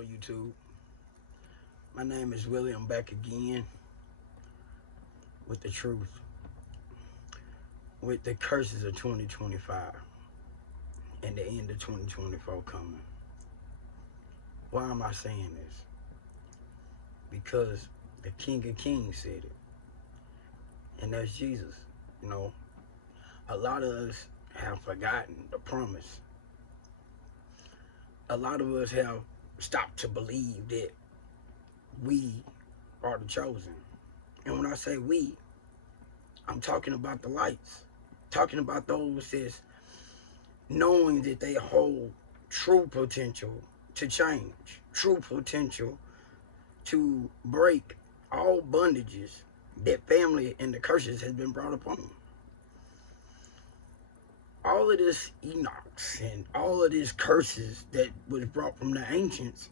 Hello, YouTube. My name is Willie. I'm back again with the truth, with the curses of 2025 and the end of 2024 coming. Why am I saying this? Because the King of Kings said it, and that's Jesus. You know, a lot of us have forgotten the promise. A lot of us have stopped to believe that we are the chosen. And when I say we, I'm talking about the lights, talking about those that's knowing that they hold true potential to change, true potential to break all bondages that family and the curses has been brought upon. All of this Enochs and all of these curses that was brought from the ancients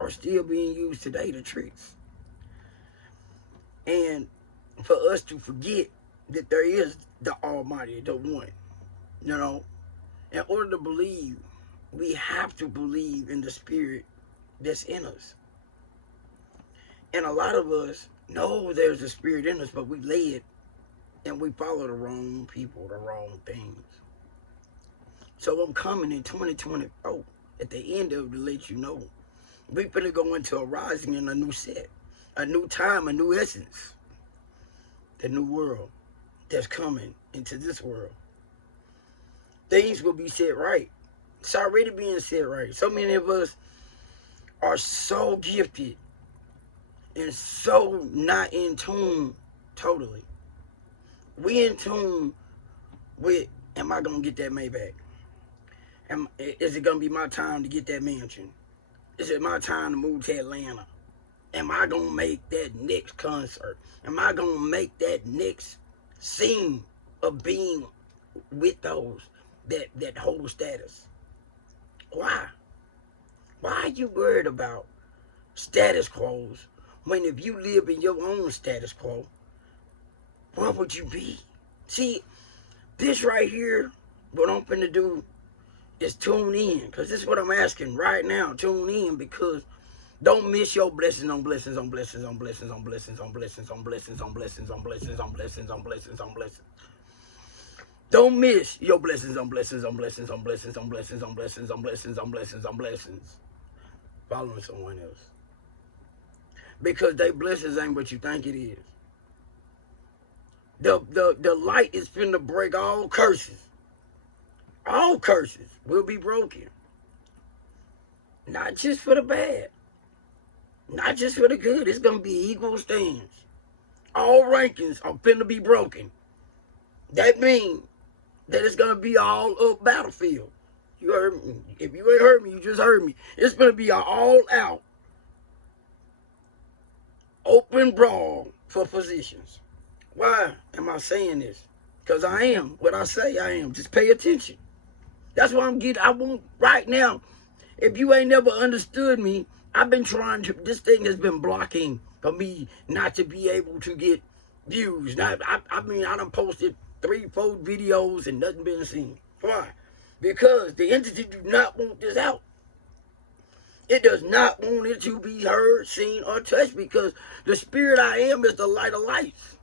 are still being used today to tricks. And for us to forget that there is the Almighty, the One, you know, in order to believe, we have to believe in the spirit that's in us. And a lot of us know there's a spirit in us, but we lay it and we follow the wrong people, the wrong things. So I'm coming in 2024 at the end of it to let you know we're going to go into a rising in a new set, a new time, a new essence. The new world that's coming into this world. Things will be set right. It's already being set right. So many of us are so gifted and so not in tune totally. We in tune with, am I going to get that Maybach? Is it going to be my time to get that mansion? Is it my time to move to Atlanta? Am I going to make that next concert? Am I going to make that next scene of being with those that hold status? Why? Why are you worried about status quos when if you live in your own status quo, what would you be? See, this right here, what I'm finna do is tune in, because this is what I'm asking right now. Tune in, because don't miss your blessings on blessings on blessings on blessings on blessings on blessings on blessings on blessings on blessings on blessings on blessings on blessings. Don't miss your blessings on blessings on blessings on blessings on blessings on blessings on blessings on blessings on blessings. Following someone else. Because they blessings ain't what you think it is. The light is finna break all curses. All curses will be broken. Not just for the bad. Not just for the good. It's going to be equal stands. All rankings are finna be broken. That means that it's going to be all up battlefield. You heard me. If you ain't heard me, you just heard me. It's going to be an all out open brawl for positions. Why am I saying this? Because I am what I say I am. Just pay attention. That's what I'm getting. I want right now. If you ain't never understood me, I've been trying to, this thing has been blocking for me not to be able to get views. Now, I mean, I done posted 3-4 videos and nothing been seen. Why? Because the entity do not want this out. It does not want it to be heard, seen, or touched, because the spirit I am is the light of lights.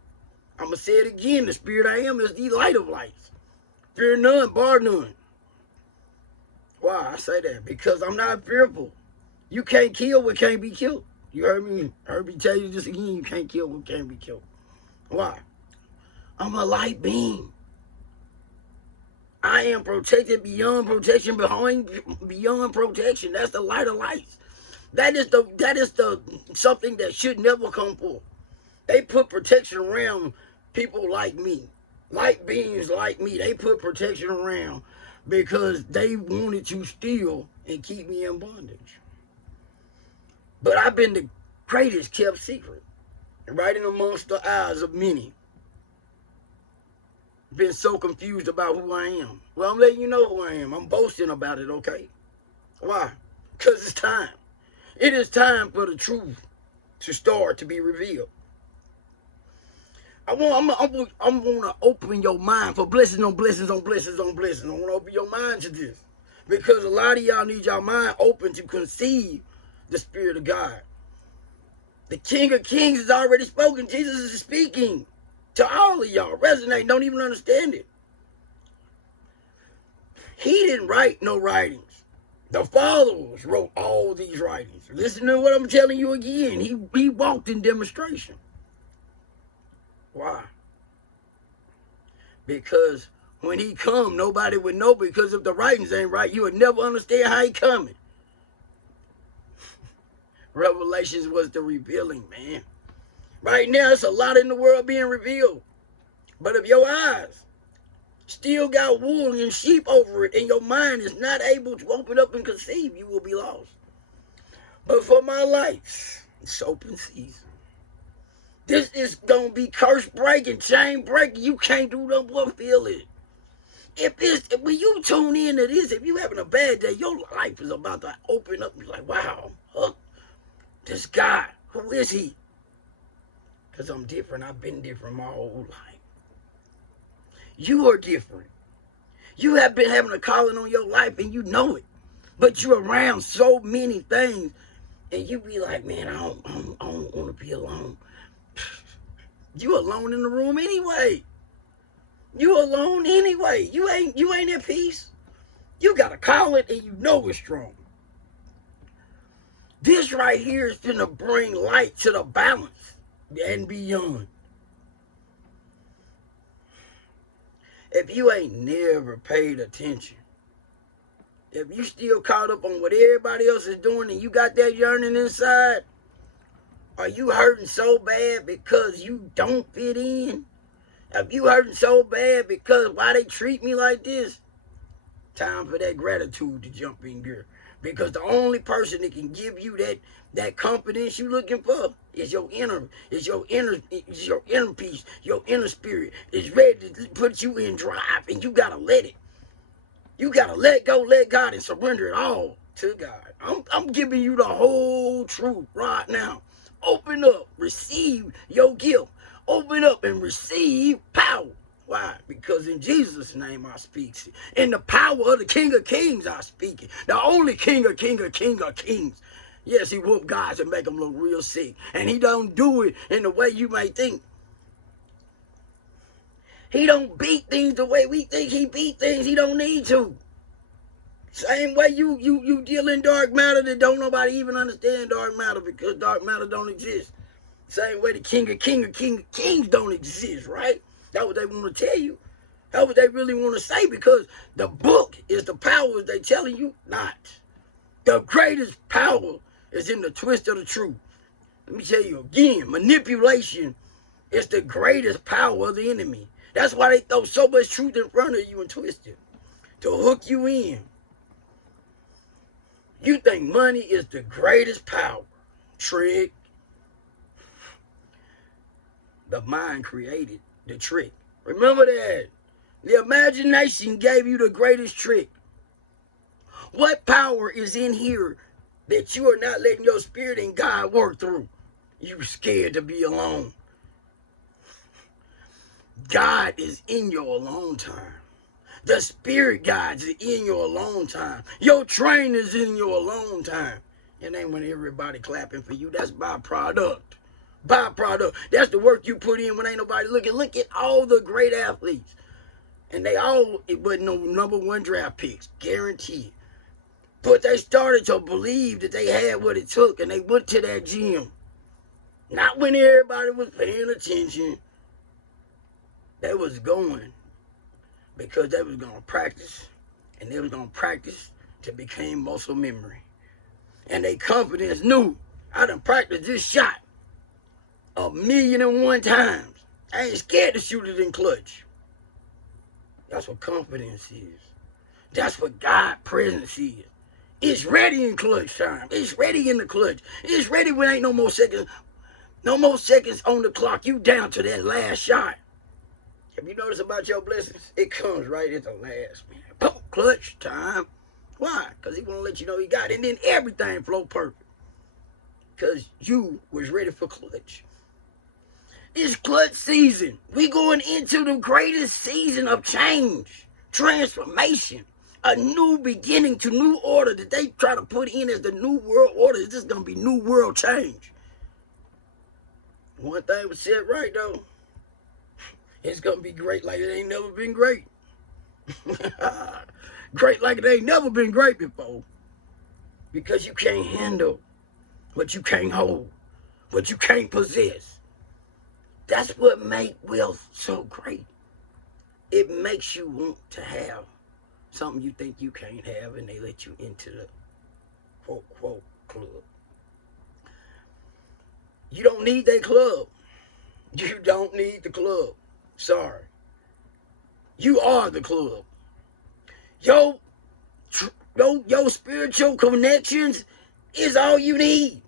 I'm going to say it again. The spirit I am is the light of lights. Fear none, bar none. Why I say that? Because I'm not fearful. You can't kill what can't be killed. You heard me? Heard me tell you this again. You can't kill what can't be killed. Why? I'm a light being. I am protected beyond protection, beyond protection. That's the light of lights. That is the something that should never come forth. They put protection around people like me, light beings like me. They put protection around because they wanted to steal and keep me in bondage. But I've been the greatest kept secret, right in amongst the eyes of many. Been so confused about who I am. Well, I'm letting you know who I am. I'm boasting about it, okay? Why? Because it's time. It is time for the truth to start to be revealed. I'm want to open your mind for blessings on blessings on blessings on blessings. I want to open your mind to this. Because a lot of y'all need y'all mind open to conceive the Spirit of God. The King of Kings has already spoken. Jesus is speaking to all of y'all. Resonate, don't even understand it. He didn't write no writings. The followers wrote all these writings. Listen to what I'm telling you again. He walked in demonstration. Why? Because when he come, nobody would know, because if the writings ain't right, you would never understand how he coming. Revelations was the revealing, man. Right now, it's a lot in the world being revealed. But if your eyes still got wool and sheep over it, and your mind is not able to open up and conceive, you will be lost. But for my life, it's open season. This is going to be curse breaking, chain breaking. You can't do nothing but feel it. When you tune in to this, if you having a bad day, your life is about to open up. You're like, wow, this guy, who is he? Because I'm different. I've been different my whole life. You are different. You have been having a calling on your life and you know it. But you're around so many things and you be like, man, I don't want to be alone. You alone in the room anyway. You alone anyway. You ain't at peace. You got to call it and you know it's strong. This right here is going to bring light to the balance and beyond. If you ain't never paid attention, if you still caught up on what everybody else is doing and you got that yearning inside, are you hurting so bad because you don't fit in? If you hurting so bad because why they treat me like this? Time for that gratitude to jump in gear. Because the only person that can give you that confidence you looking for is your inner peace, your inner spirit. It's ready to put you in drive, and you gotta let it. You gotta let go, let God, and surrender it all to God. I'm giving you the whole truth right now. Open up, receive your gift. Open up and receive power. Why? Because in Jesus' name I speak. In the power of the King of Kings I speak. The only King of Kings. Yes, he whoop guys and make them look real sick. And he don't do it in the way you may think. He don't beat things the way we think he beat things. He don't need to. Same way you deal in dark matter that don't nobody even understand dark matter because dark matter don't exist. Same way the King of Kings don't exist, right? That's what they want to tell you. That's what they really want to say because the book is the power they telling you not. The greatest power is in the twist of the truth. Let me tell you again, manipulation is the greatest power of the enemy. That's why they throw so much truth in front of you and twist it. To hook you in. You think money is the greatest power. Trick. The mind created the trick. Remember that. The imagination gave you the greatest trick. What power is in here that you are not letting your spirit and God work through? You scared to be alone. God is in your alone time. The spirit guides is in your alone time. Your train is in your alone time. It ain't when everybody clapping for you. That's byproduct. Byproduct. That's the work you put in when ain't nobody looking. Look at all the great athletes. And they all, it wasn't no number one draft picks. Guaranteed. But they started to believe that they had what it took and they went to that gym. Not when everybody was paying attention. They was going because they was going to practice. And they was going to practice to become muscle memory. And their confidence knew, I done practiced this shot 1,000,001 times. I ain't scared to shoot it in clutch. That's what confidence is. That's what God presence is. It's ready in clutch time. It's ready in the clutch. It's ready when ain't no more seconds. No more seconds on the clock. You down to that last shot. Have you noticed about your blessings? It comes right at the last minute. Boom, clutch time. Why? Because he want to let you know he got it. And then everything flow perfect. Because you was ready for clutch. It's clutch season. We going into the greatest season of change, transformation, A new beginning to new order that they try to put in as the new world order. Is just going to be new world change. One thing was said right, though. It's going to be great like it ain't never been great. Great like it ain't never been great before. Because you can't handle what you can't hold, what you can't possess. That's what makes wealth so great. It makes you want to have something you think you can't have, and they let you into the quote, quote, club. You don't need that club. You don't need the club. Sorry. You are the club. Your spiritual connections is all you need.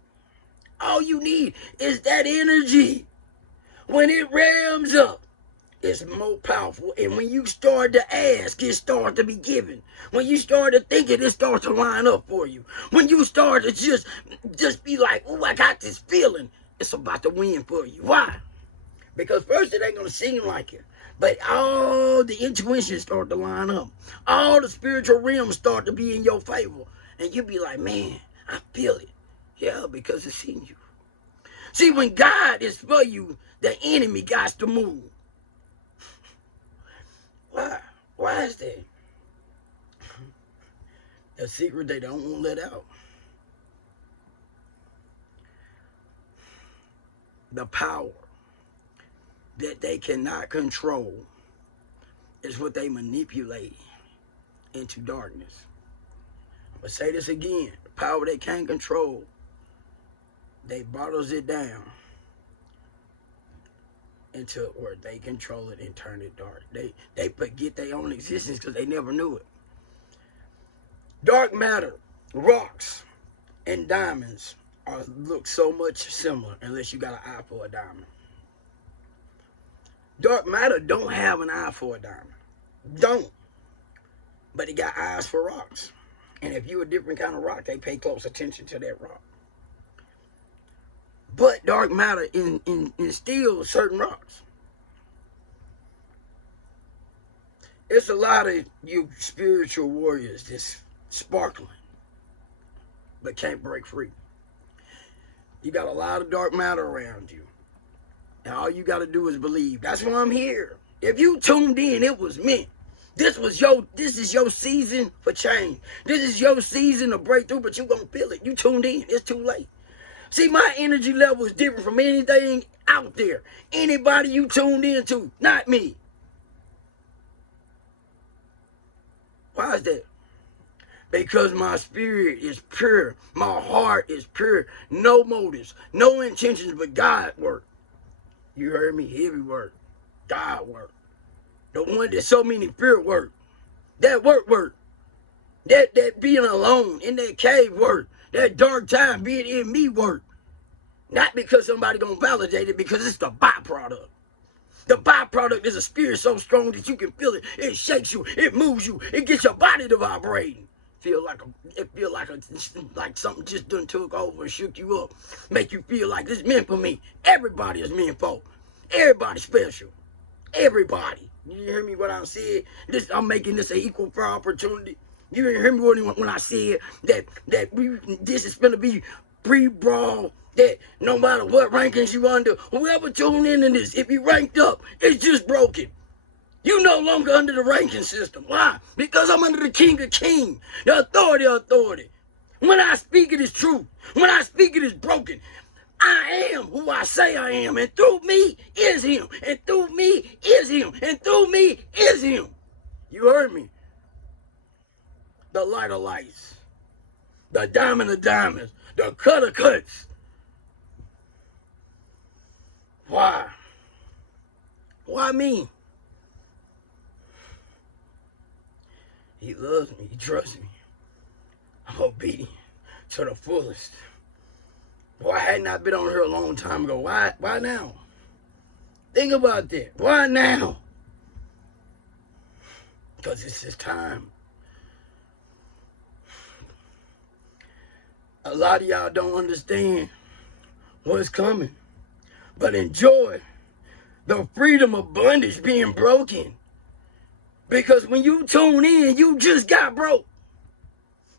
All you need is that energy. When it rams up, it's more powerful. And when you start to ask, it starts to be given. When you start to think it starts to line up for you. When you start to just be like, oh, I got this feeling, it's about to win for you. Why? Because first it ain't going to seem like it. But all the intuitions start to line up. All the spiritual realms start to be in your favor. And you be like, man, I feel it. Yeah, because it's in you. See, when God is for you, the enemy got to move. Why? Why is that? A secret they don't want to let out. The power that they cannot control is what they manipulate into darkness. I'm going to say this again. The power they can't control, they bottles it down into where they control it and turn it dark. They forget their own existence because they never knew it. Dark matter, rocks, and diamonds look so much similar unless you got an eye for a diamond. Dark matter don't have an eye for a diamond. Don't. But it got eyes for rocks. And if you're a different kind of rock, they pay close attention to that rock. But dark matter instills certain rocks. It's a lot of you spiritual warriors that's sparkling, but can't break free. You got a lot of dark matter around you. And all you got to do is believe. That's why I'm here. If you tuned in, it was meant. This is your season for change. This is your season to break through, but you gonna feel it. You tuned in. It's too late. See, my energy level is different from anything out there. Anybody you tuned into, not me. Why is that? Because my spirit is pure. My heart is pure. No motives, no intentions, but God work. You heard me? Heavy work. God work. The one that so many fear work. That work. That being alone in that cave work. That dark time being in me work. Not because somebody gonna validate it, because it's the byproduct. The byproduct is a spirit so strong that you can feel it. It shakes you. It moves you. It gets your body to vibrating. It feel like something just done took over and shook you up. Make you feel like this meant for me. Everybody is meant for. Everybody special. Everybody. You hear me what I said? I'm making this an equal fair opportunity. You didn't hear me when I said that this is gonna be pre-brawl, that no matter what rankings you under, whoever tuned into this, if you ranked up, it's just broken. You no longer under the ranking system. Why? Because I'm under the King of Kings, the authority. When I speak, it is true. When I speak, it is broken. I am who I say I am, and through me is him, and through me is him, and through me is him. You heard me. The light of lights, the diamond of diamonds, the cut of cuts. Why? Why me? He loves me. He trusts me. I'm obedient to the fullest. Why hadn't I been on here a long time ago? Why now? Think about that. Why now? Because it's his time. A lot of y'all don't understand what's coming. But enjoy the freedom of bondage being broken. Because when you tune in, you just got broke.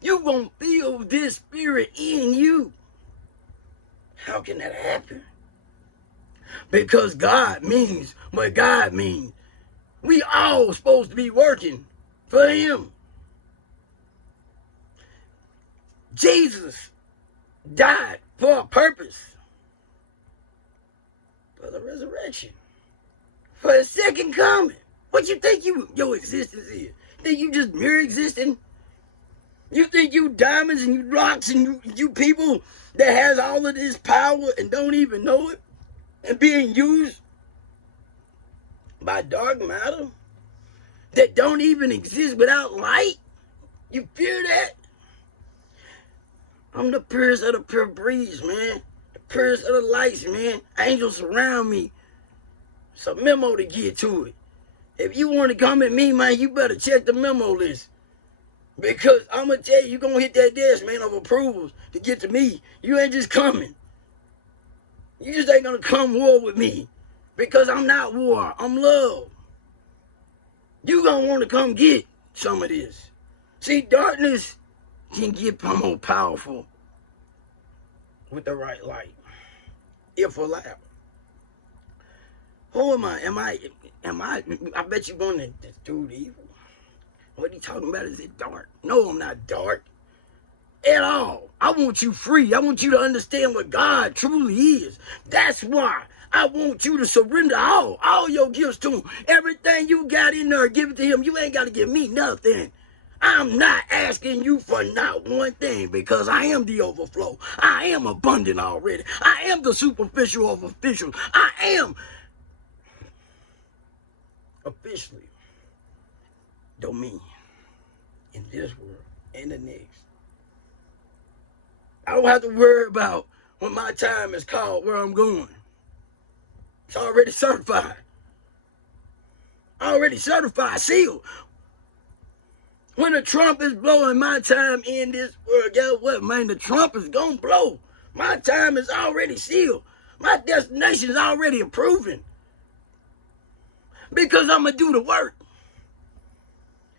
You gonna feel this spirit in you. How can that happen? Because God means what God means. We all supposed to be working for him. Jesus died for a purpose. For the resurrection. For his second coming. What you think your existence is? Think you just mere existing? You think you diamonds and you rocks and you people that has all of this power and don't even know it? And being used by dark matter that don't even exist without light? You fear that? I'm the purest of the pure breeze, man. The purest of the lights, man. Angels surround me. It's a memo to get to it. If you want to come at me, man, you better check the memo list. Because I'm going to tell you, you're going to hit that desk, man, of approvals to get to me. You ain't just coming. You just ain't going to come war with me. Because I'm not war. I'm love. You going to want to come get some of this. See, darkness can get more powerful with the right light. If allowed. Who am I? I bet you're going to do the evil. What he talking about? Is it dark? No, I'm not dark at all. I want you free. I want you to understand what God truly is. That's why I want you to surrender all your gifts to him. Everything you got in there, give it to him. You ain't got to give me nothing. I'm not asking you for not one thing because I am the overflow. I am abundant already. I am the superficial of officials. I am officially dominion in this world and the next. I don't have to worry about when my time is called where I'm going. It's already certified. Already certified, sealed. When the trump is blowing my time in this world, guess what, man? The trump is gonna blow. My time is already sealed. My destination is already approved. Because I'm gonna do the work.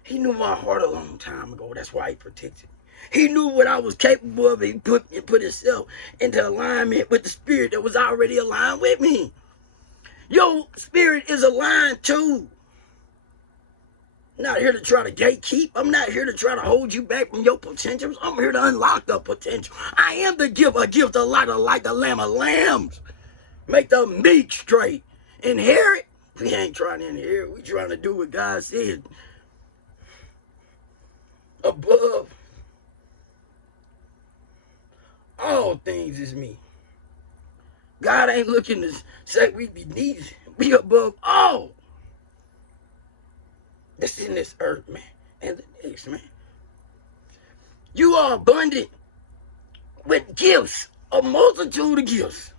He knew my heart a long time ago. That's why he protected me. He knew what I was capable of. He put himself into alignment with the spirit that was already aligned with me. Your spirit is aligned too. I'm not here to try to gatekeep. I'm not here to try to hold you back from your potentials. I'm here to unlock the potential. I am the gift, a gift, a light, the lamb of lambs. Make the meek straight. Inherit. We ain't trying to inherit. We trying to do what God said. Above all things is me. God ain't looking to say we beneath. We above all that's in this earth, man, and the next, man. You are abundant with gifts, a multitude of gifts.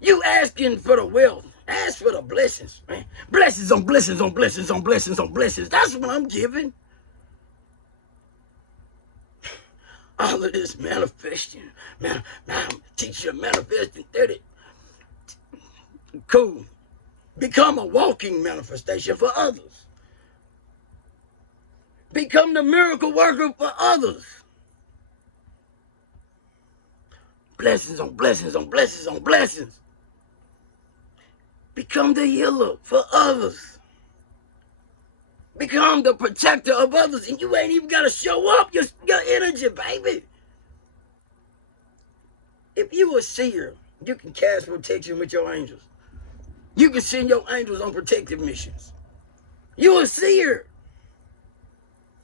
You asking for the wealth. Ask for the blessings, man. Blessings on blessings on blessings on blessings on blessings. That's what I'm giving. All of this manifesting. Man, I'm teaching you manifesting 30. Cool. Become a walking manifestation for others. Become the miracle worker for others. Blessings on blessings on blessings on blessings. Become the healer for others. Become the protector of others. And you ain't even got to show up your energy, baby. If you a seer, you can cast protection with your angels. You can send your angels on protective missions. You a seer.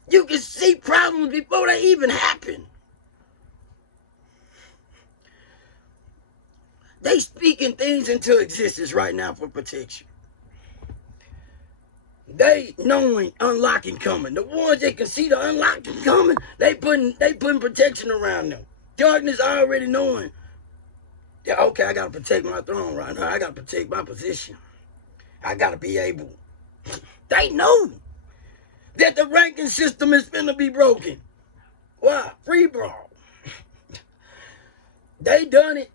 You can see problems before they even happen. They speaking things into existence right now for protection. They knowing unlocking coming. The ones that can see the unlocking coming, they putting protection around them. Darkness already knowing. Yeah, okay, I gotta protect my throne right now. I gotta protect my position. I gotta be able. They know that the ranking system is finna be broken. Why? Free brawl. They done it.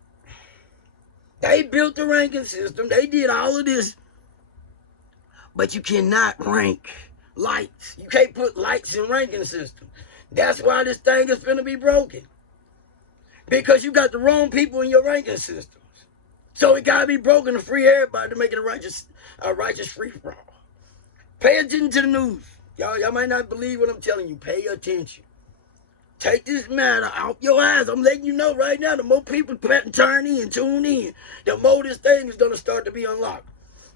They built the ranking system. They did all of this. But you cannot rank lights. You can't put lights in ranking systems. That's why this thing is finna be broken. Because you got the wrong people in your ranking systems. So it gotta be broken to free everybody to make it a righteous free for all. Pay attention to the news. Y'all might not believe what I'm telling you. Pay attention. Take this matter out your eyes. I'm letting you know right now, the more people turn in, tune in, the more this thing is gonna start to be unlocked.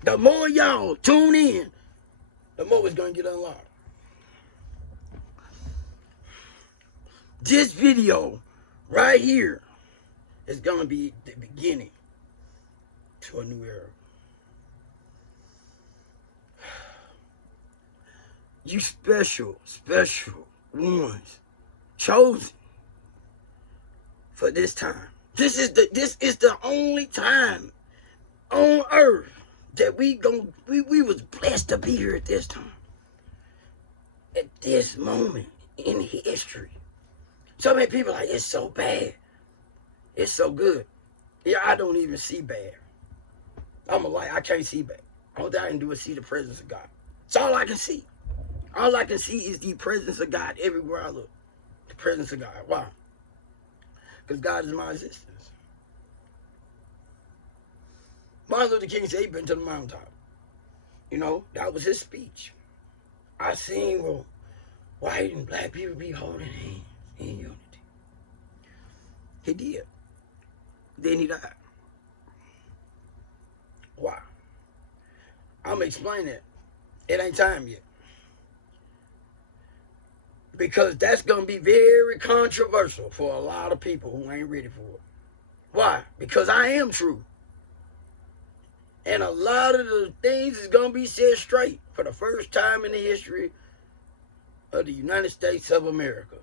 The more y'all tune in, the more it's gonna get unlocked. This video right here is gonna be the beginning to a new era. You special ones, chosen for this time. This is the only time on earth that we was blessed to be here at this time. At this moment in history. So many people are like, it's so bad. It's so good. Yeah, I don't even see bad. I'm a liar. I can't see bad. All that I can do is see the presence of God. That's all I can see. All I can see is the presence of God everywhere I look. The presence of God. Why? Because God is my existence. Martin Luther King said he'd been to the mountaintop. You know, that was his speech. I seen white and black people be holding hands in unity. He did. Then he died. Why? I'm going to explain it. It ain't time yet. Because that's going to be very controversial for a lot of people who ain't ready for it. Why? Because I am true. And a lot of the things is going to be said straight for the first time in the history of the United States of America.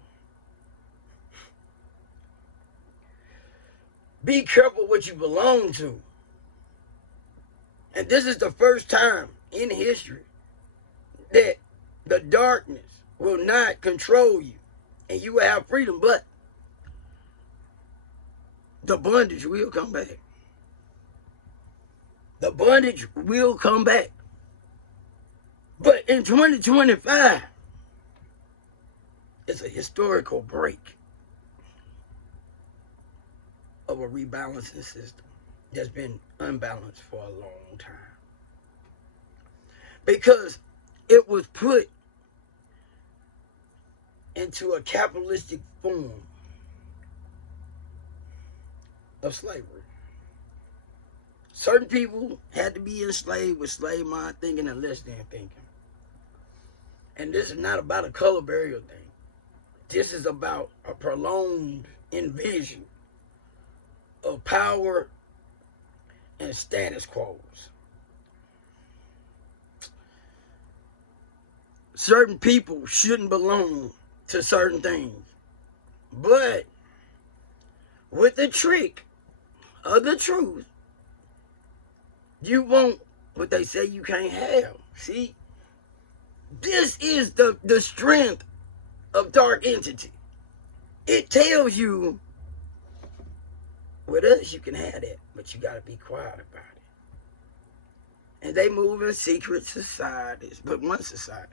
Be careful what you belong to. And this is the first time in history that the darkness will not control you and you will have freedom, but the bondage will come back. The bondage will come back. But in 2025, it's a historical break of a rebalancing system that's been unbalanced for a long time. Because it was put into a capitalistic form of slavery. Certain people had to be enslaved with slave mind thinking and less than thinking. And this is not about a color barrier thing. This is about a prolonged invasion of power and status quos. Certain people shouldn't belong to certain things. But with the trick of the truth, you want what they say you can't have. See? This is the strength of dark entity. It tells you, with us you can have that, but you gotta be quiet about it. And they move in secret societies, but one society.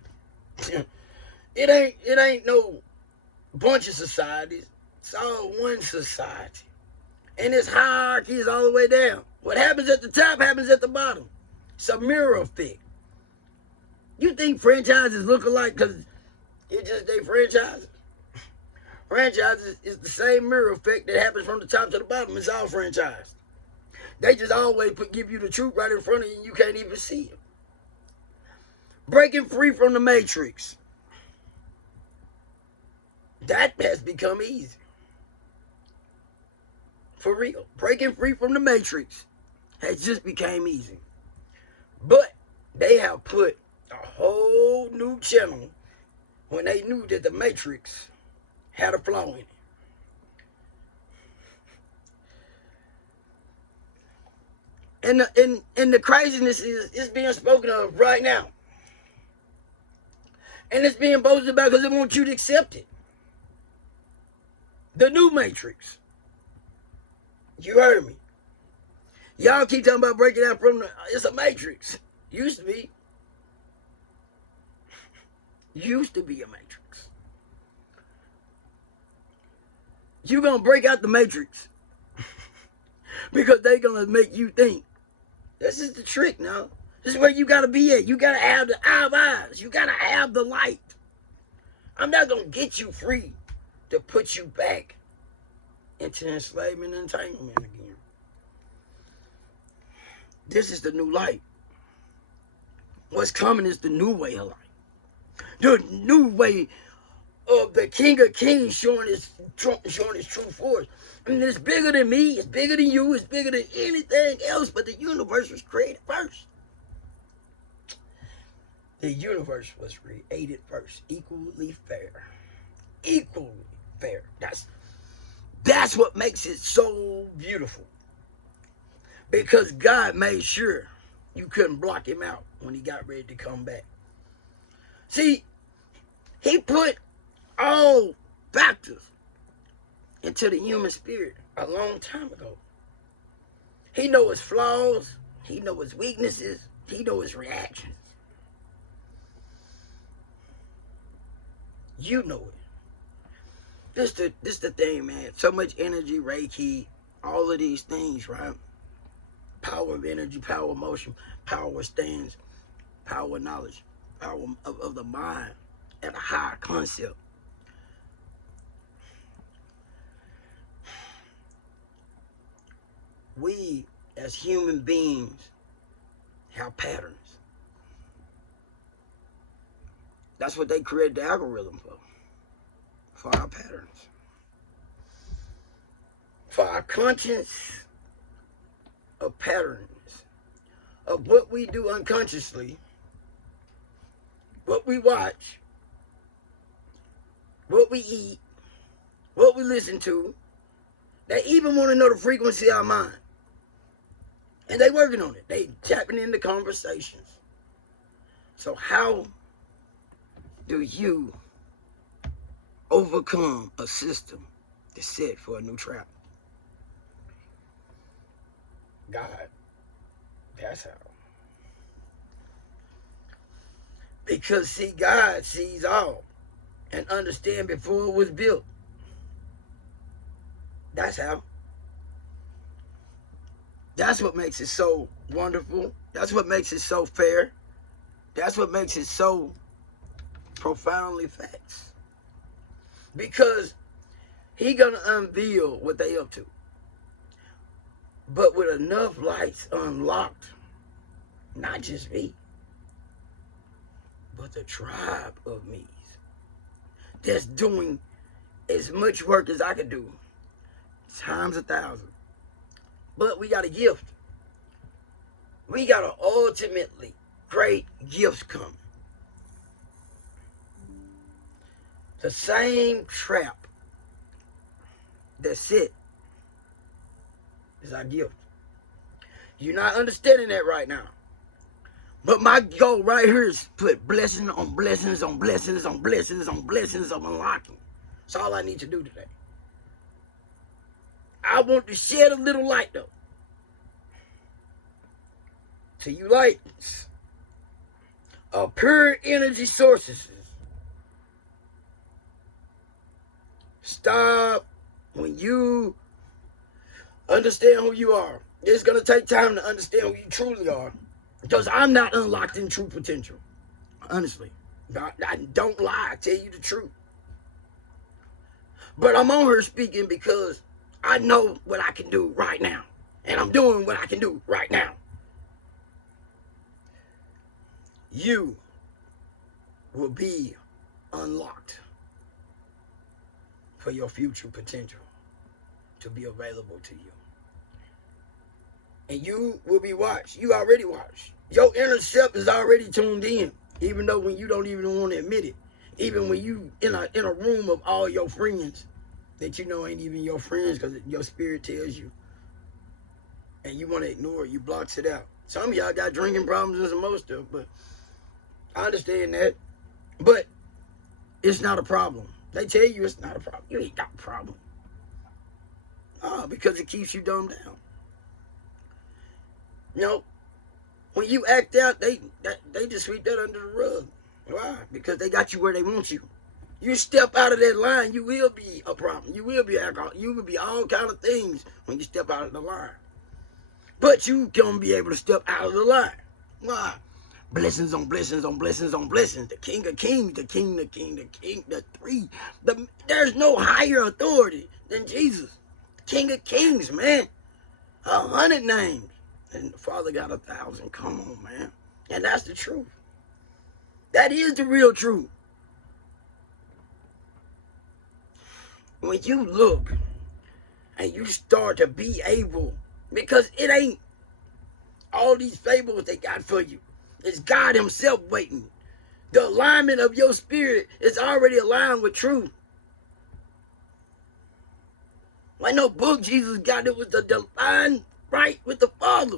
It ain't no bunch of societies. It's all one society. And its hierarchy is all the way down. What happens at the top happens at the bottom. It's a mirror effect. You think franchises look alike because it's just they franchises? Franchises is the same mirror effect that happens from the top to the bottom. It's all franchise. They just always give you the truth right in front of you and you can't even see it. Breaking free from the matrix. That has become easy. For real. Breaking free from the matrix has just became easy. But they have put a whole new channel when they knew that the matrix had a flaw in it. And the craziness is being spoken of right now. And it's being boasted about because they want you to accept it. The new matrix. You heard me. Y'all keep talking about breaking out from it's a matrix. Used to be. used to be a matrix. You're going to break out the matrix because they're going to make you think. This is the trick now. This is where you got to be at. You got to have the eye of eyes. You got to have the light. I'm not going to get you free to put you back into enslavement and entanglement again. This is the new light. What's coming is the new way of life. The new way of the King of Kings showing his true force. I mean, it's bigger than me, it's bigger than you, it's bigger than anything else, but the universe was created first. The universe was created first, equally fair. Equally fair. That's what makes it so beautiful. Because God made sure you couldn't block him out when he got ready to come back. See, he put all factors into the human spirit a long time ago. He knows his flaws, he knows his weaknesses, he knows his reactions. You know it. This the thing, man. So much energy, Reiki, all of these things, right? Power of energy, power of motion, power of stance, power of knowledge, power of the mind at a higher concept. We, as human beings, have patterns. That's what they created the algorithm for our patterns. For our conscience of patterns, of what we do unconsciously, what we watch, what we eat, what we listen to. They even want to know the frequency of our mind. And they working on it. They tapping into conversations. So how do you overcome a system that's set for a new trap? God. That's how. Because see, God sees all and understand before it was built. That's how. That's what makes it so wonderful. That's what makes it so fair. That's what makes it so profoundly facts. Because he gonna unveil what they up to. But with enough lights unlocked, not just me, but the tribe of me's that's doing as much work as I could do, times 1,000. But we got a gift. We got an ultimately great gift coming. The same trap that's it is our gift. You're not understanding that right now. But my goal right here is put blessings on blessings on blessings on blessings on blessings of unlocking. That's all I need to do today. I want to shed a little light though. To you lights of pure energy sources. Stop when you understand who you are. It's going to take time to understand who you truly are. Because I'm not unlocked in true potential. Honestly. I don't lie. I tell you the truth. But I'm on here speaking because I know what I can do right now. And I'm doing what I can do right now. You will be unlocked for your future potential to be available to you. And you will be watched. You already watched. Your inner self is already tuned in, even though when you don't even want to admit it. Even when you in a room of all your friends that you know ain't even your friends because your spirit tells you. And you want to ignore it. You blocks it out. Some of y'all got drinking problems and some more stuff, but I understand that. But it's not a problem. They tell you it's not a problem. You ain't got a problem. Because it keeps you dumbed down. You know, when you act out, they just sweep that under the rug. Why? Because they got you where they want you. You step out of that line, you will be a problem. You will be alcohol. You will be all kind of things when you step out of the line. But you gonna be able to step out of the line. Why? Blessings on blessings on blessings on blessings. The King of Kings, the King, the King, the King, the three. There's no higher authority than Jesus. King of Kings, man. 100 names. And the Father got 1,000. Come on, man. And that's the truth. That is the real truth. When you look and you start to be able, because it ain't all these fables they got for you. It's God himself waiting. The alignment of your spirit is already aligned with truth. Like no book Jesus got, it was the divine right with the Father.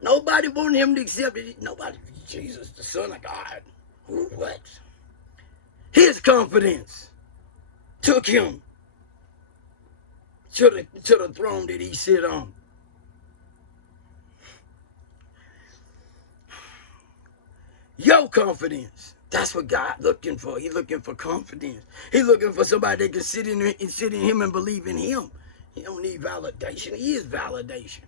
Nobody wanted him to accept it. Nobody, Jesus, the Son of God. Who, what? His confidence took him to the throne that he sit on. Your confidence. That's what God looking for. He looking for confidence. He looking for somebody that can sit in him and believe in him. He don't need validation. He is validation.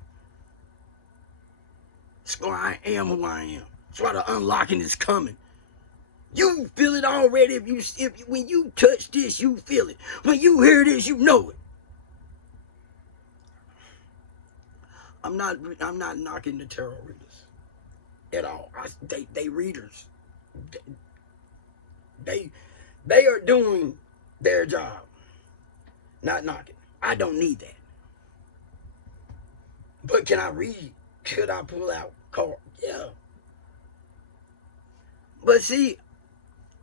That's why I am who I am. That's why the unlocking is coming. You feel it already. When you touch this, you feel it. When you hear this, you know it. I'm not knocking the tarot readers at all. They readers. They are doing their job. Not knocking. I don't need that. But can I read? Could I pull out card? Yeah. But see,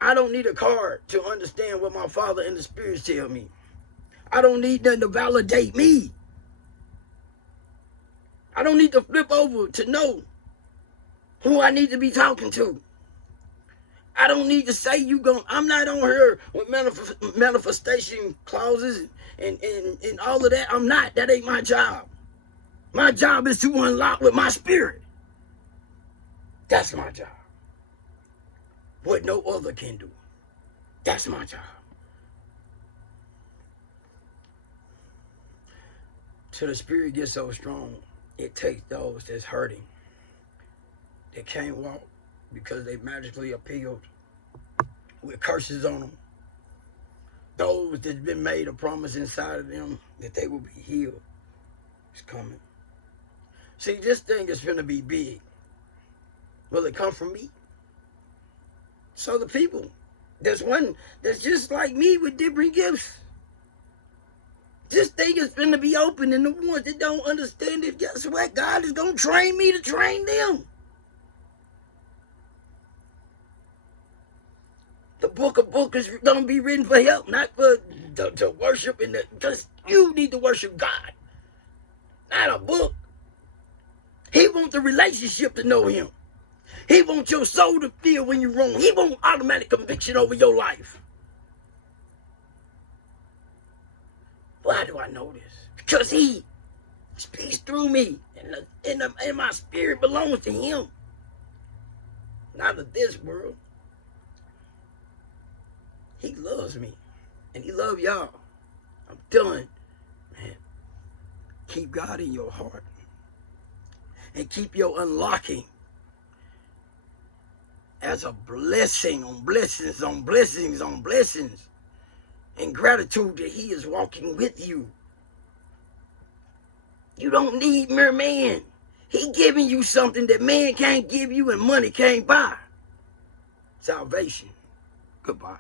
I don't need a card to understand what my Father and the spirits tell me. I don't need nothing to validate me. I don't need to flip over to know who I need to be talking to. I don't need to say I'm not on here with manifestation clauses and all of that. I'm not. That ain't my job. My job is to unlock with my spirit. That's my job. What no other can do. That's my job. Till the spirit gets so strong, it takes those that's hurting, that can't walk because they magically appealed with curses on them. Those that's been made a promise inside of them that they will be healed. It's coming. See, this thing is going to be big. Will it come from me? So the people, there's one that's just like me with different gifts. This thing is going to be open, and the ones that don't understand it, guess what? God is going to train me to train them. The book of books is going to be written for help, not for to worship, because you need to worship God, not a book. He wants the relationship to know him. He wants your soul to feel when you're wrong. He wants automatic conviction over your life. Why do I know this? Because he speaks through me, and my spirit belongs to him, not of this world. He loves me, and he loves y'all. I'm done, man. Keep God in your heart, and keep your unlocking as a blessing on blessings on blessings on blessings, and gratitude that he is walking with you. You don't need mere man. He giving you something that man can't give you and money can't buy. Salvation. Goodbye.